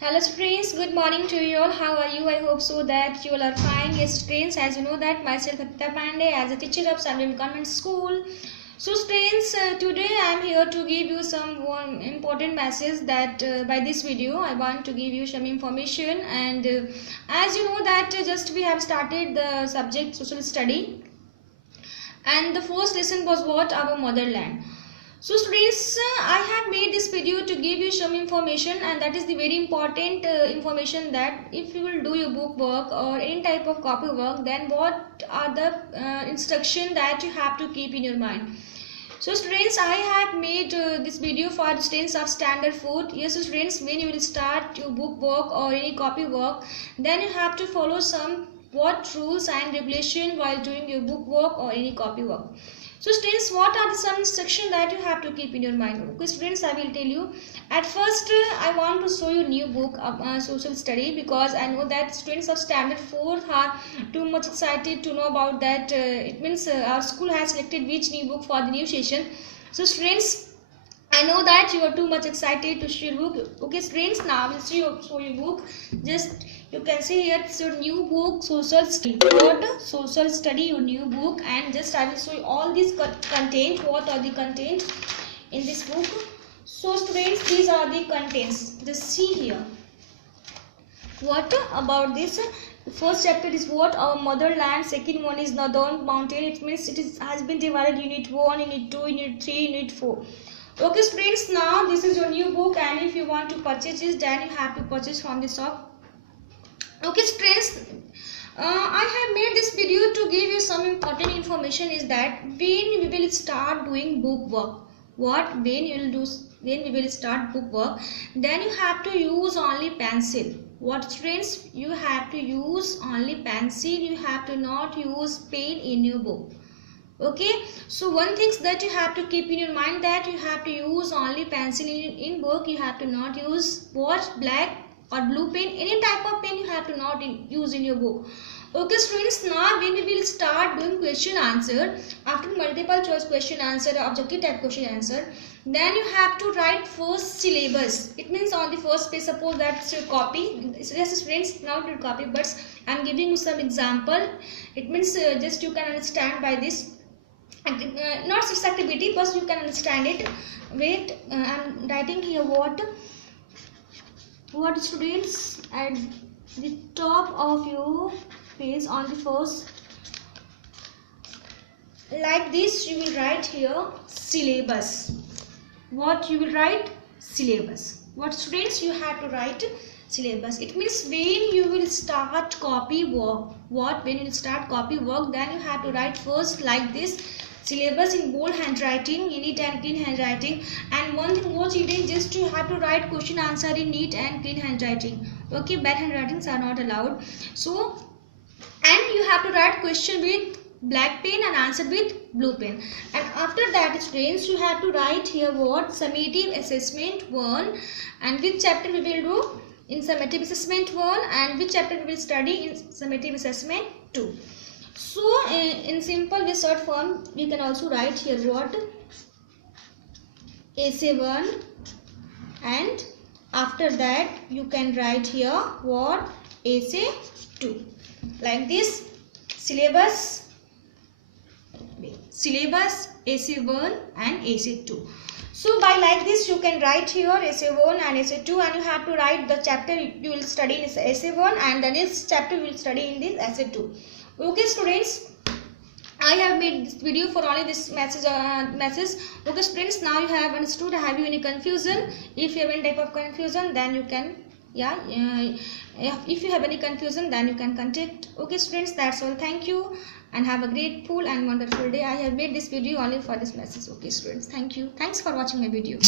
Hello students, good morning to you all. How are you? I hope so that you all are fine. Yes students, as you know that myself Aditya Pandey as a teacher of Sunbeam Convent School. So students, today I am here to give you some one important message that by this video I want to give you some information, and as you know that just we have started the subject social study, and the first lesson was what? Our motherland. So students, I have made this video to give you some information, and that is the very important information that if you will do your book work or any type of copy work, then what are the instruction that you have to keep in your mind. So students, I have made this video for the students of standard 4. Yes students, when you will start your book work or any copy work, then you have to follow some what rules and regulation while doing your book work or any copy work. So students, what are the some instructions that you have to keep in your mind? Okay students, I will tell you. At first I want to show you new book of social study, because I know that students of standard 4 are too much excited to know about that. It means our school has selected which new book for the new session. So students, I know that you are too much excited to share book. Okay students, now I will show you book. Just you can see here it's your new book, social study. What? Social study, your new book. And just I will show you all this content. What are the content in this book? So students, these are the contents. Just see here. What about this? The first chapter is what? Our motherland. Second one is Northern Mountain. It means it has been divided unit 1, unit 2, unit 3, unit 4. Okay students, now this is your new book, and if you want to purchase it, then you have to purchase from the shop. Okay students, I have made this video to give you some important information, is that when we will start doing book work, what? When we will start book work, then you have to use only pencil. What students? You have to use only pencil. You have to not use pen in your book. Okay, so one thing that you have to keep in your mind, that you have to use only pencil in book. You have to not use what? Black or blue pen. Any type of pen you have to not use in your book. Okay students, now when we will start doing question answer, after multiple choice question answer, objective type question answer, then you have to write first syllabus. It means on the first page, suppose that's your copy. Yes students, not your copy, but I am giving you some example. It means just you can understand by this. Not such activity, but you can understand it. Wait, I am writing here what students, at the top of your page on the first, like this, you will write here syllabus. What you will write? Syllabus. What students? You have to write syllabus. It means when you will start copy work, what? When you will start copy work, then you have to write first like this syllabus in bold handwriting, in neat and clean handwriting. And one thing more cheating, just you have to write question answer in neat and clean handwriting. Okay, bad handwritings are not allowed. So, and you have to write question with black pen and answer with blue pen. And after that students, you have to write here what? Summative assessment 1. And which chapter we will do in summative assessment 1, and which chapter we will study in summative assessment 2. So in simple way short form, we can also write here what? Essay 1, and after that you can write here what? Essay 2. Like this, syllabus, essay 1 and essay 2. So by like this, you can write here essay 1 and essay 2, and you have to write the chapter you will study in essay 1, and the next chapter you will study in this essay 2. Okay students, I have made this video for only this message. Okay students, now you have understood. Have you any confusion? If you have any type of confusion, then you can, if you have any confusion, then you can contact. Okay students, that's all. Thank you and have a grateful and wonderful day. I have made this video only for this message. Okay students, thank you. Thanks for watching my video.